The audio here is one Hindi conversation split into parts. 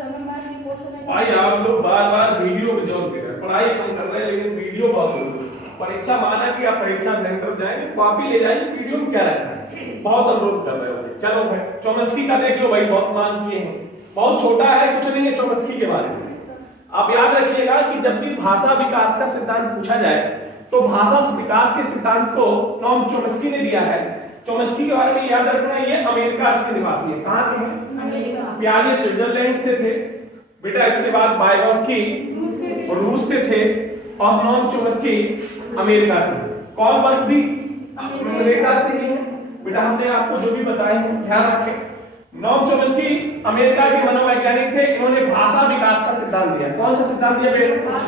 भाई आप लोग बार बार वीडियो पे जोर दे रहे हैं, पढ़ाई कम कर रहे हैं लेकिन वीडियो बहुत जरूरी है। परीक्षा माना कि आप परीक्षा सेंटर जाएंगे तो कॉपी ले जाइए, वीडियो में क्या रखा है, बहुत अनुरोध कर रहे हो। चलो भाई चौमस्की का देख लो भाई, बहुत मांग किए हैं, बहुत छोटा है, कुछ नहीं है चौमस्की के बारे में। आप याद रखिएगा कि जब भी भाषा विकास का सिद्धांत पूछा जाए तो भाषा विकास के सिद्धांत को नॉम चोम्स्की ने दिया है। चोम्स्की के बारे में याद रखना, ये अमेरिका के निवासी है। कहां के हैं? अमेरिका। पियाजे स्विट्जरलैंड से थे बेटा, इसके बाद वाइगोत्स्की रूस से थे और नॉम चोम्स्की अमेरिका से। कॉलबर्ग भी अमेरिका से ही है बेटा, हमने आपको जो भी बताए हैं ध्यान रखें। नॉम चोम्स्की अमेरिका के मनोवैज्ञानिक थे, इन्होंने भाषा विकास का सिद्धांत दिया। कौन सा सिद्धांत दिया बेटा?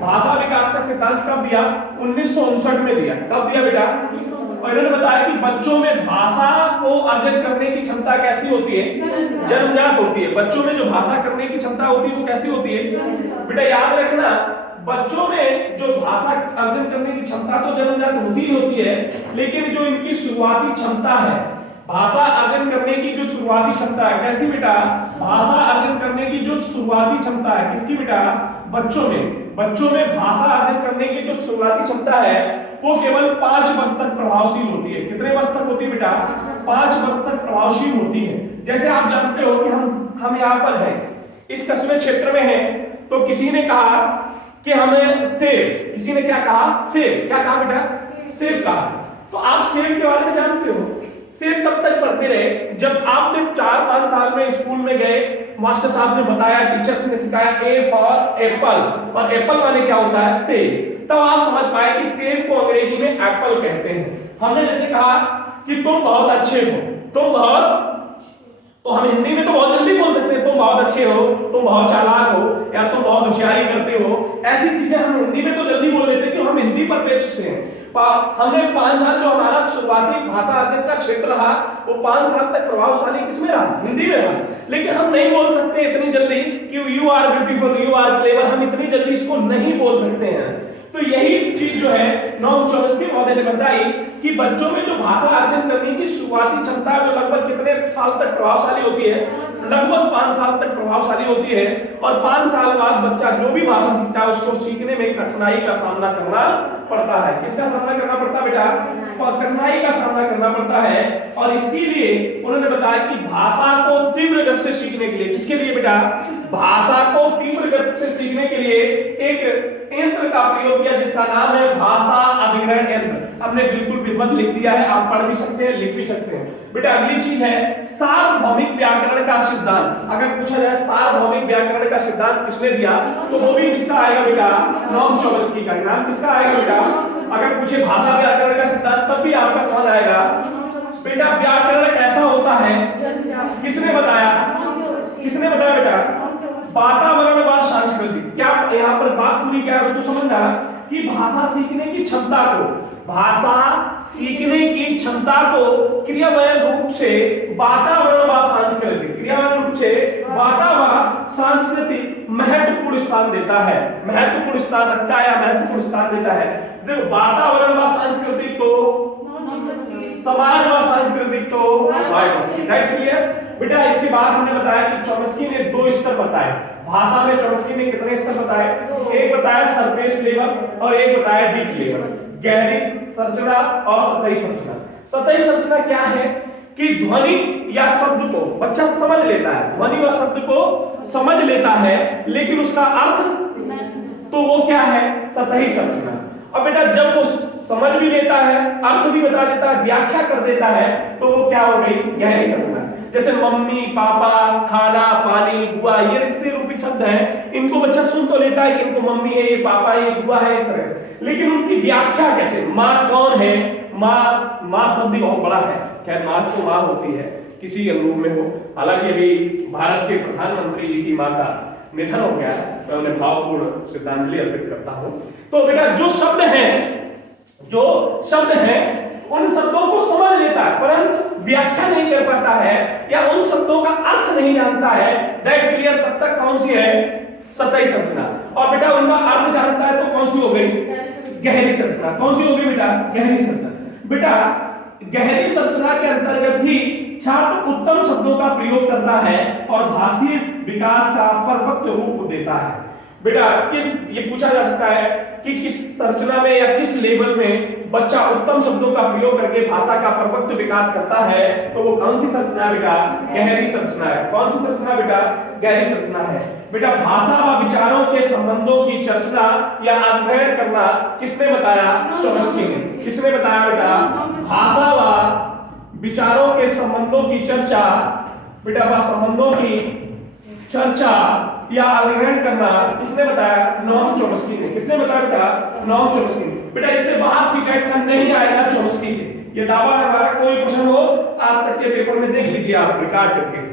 भाषा विकास का सिद्धांत कब दिया? 1959 में दिया। कब दिया बेटा? और इन्होंने बताया कि बच्चों में भाषा को अर्जन करने की क्षमता कैसी होती है? जन्मजात होती है। बच्चों में जो भाषा करने की क्षमता होती है वो कैसी होती है बेटा? याद रखना, बच्चों में जो भाषा अर्जन करने की क्षमता तो जन्मजात होती ही होती है, लेकिन जो इनकी शुरुआती क्षमता है भाषा अर्जन करने की, जो शुरुआती क्षमता है कैसी बेटा? भाषा अर्जन करने की जो शुरुआती क्षमता है किसकी बेटा? बच्चों में भाषा अर्जन करने की जो शुरुआती क्षमता है वो केवल 5 वर्ष तक प्रभावशील होती है। कितने वर्ष तक होती है बेटा? 5 वर्ष तक प्रभावशील होती है। जैसे आप जानते हो कि हम यहाँ पर हैं, इस कस्बे क्षेत्र में हैं, तो किसी ने कहा कि हमें सेब, किसी ने क्या कहा? सेब। क्या कहा बेटा? सेब कहा। तो आप सेब के बारे में जानते हो। सेब तब तक पढ़ते रहे जब आपने 4-5 साल में स्कूल में गए, मास्टर साहब ने बताया, टीचर्स ने सिखाया ए फॉर एप्पल, और एप्पल माने क्या होता है? सेब। तब आप समझ पाए कि सेब को अंग्रेजी में एप्पल कहते हैं। हमने जैसे कहा कि तुम बहुत अच्छे हो, तुम बहुत, तो हम हिंदी में तो बहुत जल्दी बोल सकते हैं तुम बहुत अच्छे हो, तुम बहुत चालाक हो, या तुम बहुत होशियारी करते हो। ऐसी चीजें हम हिंदी में तो जल्दी बोल लेते हैं कि हम हिंदी पर पेश हैं। हमने 5 साल जो हमारा शुरुआती भाषा अर्जन का क्षेत्र रहा वो 5 साल तक प्रभावशाली किसमें रहा? हिंदी में रहा। लेकिन हम नहीं बोल सकते इतनी जल्दी कि you are beautiful, you are clever, हम इतनी जल्दी इसको नहीं बोल सकते हैं। तो यही चीज जो है नॉम चोम्स्की महोदय ने बताई कि बच्चों में जो भाषा अर्जन करने की शुरुआती क्षमता है वो लगभग कितने साल तक प्रभावशाली होती है? लगभग 5 साल तक प्रभावशाली होती है। और 5 साल बाद बच्चा जो भी भाषा सीखता है उसको सीखने में कठिनाई का सामना करना पड़ता है। किसका सामना करना पड़ता है बेटा? कठिनाई का सामना करना पड़ता है। और इसके लिए उन्होंने बताया कि भाषा को तीव्र गति से सीखने के लिए, किसके लिए बेटा? भाषा को तीव्र गति से सीखने के लिए एक यंत्र का प्रयोग किया जिसका नाम है भाषा अधिग्रहण यंत्र। हमने बिल्कुल विधिवत लिख दिया है, आप पढ़ भी सकते हैं, लिख भी सकते हैं। बेटा अगली चीज है सार्वभौमिक व्याकरण का सिद्धांत। अगर पूछा जाए सार्वभौमिक व्याकरण का सिद्धांत किसने दिया तो वो भी किसका आएगा बेटा? नॉम चोम्स्की का। नाम किसका आएगा बेटा? अगर पूछे भाषा व्याकरण का सिद्धांत तब भी आपका कौन आएगा बेटा? व्याकरण कैसा होता है किसने बताया? किसने बताया बेटा? वातावरण व संस्कृति। क्या यहाँ पर बात पूरी क्या है उसको समझना कि भाषा सीखने की क्षमता को, भाषा सीखने की क्षमता को क्रियान्वयन रूप से वातावरण व सांस्कृतिक, क्रियान्वयन रूप से वातावरण सांस्कृतिक महत्वपूर्ण स्थान देता है, महत्वपूर्ण स्थान रखता है या महत्वपूर्ण स्थान देता है। देखो वातावरण व सांस्कृतिक तो समाज व सांस्कृतिक तो राइट, क्लियर बेटा। इसके बाद हमने बताया कि चोम्स्की ने 2 स्तर बताए भाषा में। चोम्स्की ने कितने स्तर बताए? एक बताया सरफेस लेवल और एक बताया डीप लेवल, गहरी संरचना और सतही संरचना। सतही संरचना क्या है कि ध्वनि या शब्द को बच्चा समझ लेता है, ध्वनि व शब्द को समझ लेता है लेकिन उसका अर्थ तो वो क्या है? सतही संरचना। अब बेटा जब वो समझ भी लेता है, अर्थ भी बता देता है, व्याख्या कर देता है तो वो क्या हो गई? गहरी संरचना। जैसे मम्मी, पापा, खाना, पानी, बुआ, ये रिश्ते रूपी शब्द हैं। इनको बच्चा सुन तो लेता है कि इनको मम्मी है, ये पापा है, ये बुआ है, इस तरह, लेकिन उनकी व्याख्या कैसे? माँ कौन है? माँ शब्द बहुत बड़ा है। खैर माँ तो माँ होती है किसी रूप में हो। हालांकि अभी भारत के प्रधानमंत्री जी की माँ का निधन हो गया है, मैं उन्हें भावपूर्ण श्रद्धांजलि अर्पित करता हूं। तो बेटा जो शब्द है उन शब्दों को समझ लेता है परंतु व्याख्या नहीं कर पाता है या उन शब्दों का अर्थ नहीं जानता है, दैट क्लियर तब तक कौन सी है? सतही संरचना। और बेटा उनका अर्थ जानता है तो कौन सी हो गई? गहरी संरचना। कौन सी हो गई बेटा? गहरी संरचना। बेटा गहरी संरचना के अंतर्गत ही छात्र उत्तम शब्दों का प्रयोग करता है और भाषीय विकास का परिपक्व रूप देता है। बेटा किस ये पूछा जा सकता है कि किस संरचना में या किस लेवल में बच्चा उत्तम शब्दों का प्रयोग करके भाषा का परिपक्व विकास करता है, तो वो कौन सी संरचना है बेटा? गहरी संरचना है। कौन सी संरचना बेटा? गहरी संरचना है। बेटा भाषा व विचारों के संबंधों की चर्चा या अध्ययन करना किसने बताया? चॉम्स्की ने। किसने बताया बेटा? भाषा व विचारों के संबंधों की चर्चा, बेटा वह संबंधों की चर्चा या अध्ययन करना किसने बताया? नॉम चॉम्स्की ने। किसने बताया बेटा? नॉम चॉम्स्की ने। बेटा इससे बाहर सीटेट का नहीं आएगा चॉम्स्की से, ये दावा है हमारा। कोई क्वेश्चन हो आज तक के पेपर में देख लीजिए आप रिकॉर्ड करके।